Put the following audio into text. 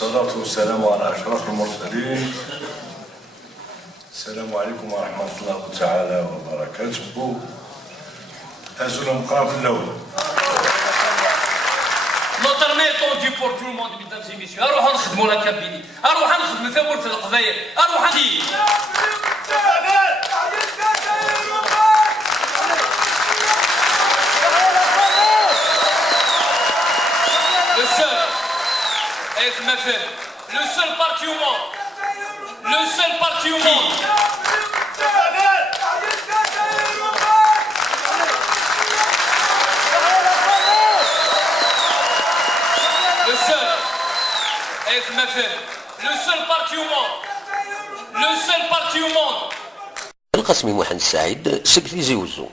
والصلاة والسلام على أشرف المرسلين. السلام عليكم ورحمة الله تعالى وبركاته. أزول مقام في الأول. Notre main est tendue pour tout le monde, mesdames et messieurs. أروح نخدموا لا كابيني، أروح نخدموا ثورة القضايا، أروح نجي. Le seul, avec ma femme, le seul parti au monde, le seul parti au monde. Le seul, avec ma femme, le seul parti au monde, le seul parti au monde. القاسمي محمد السعيد سكتي زيوزو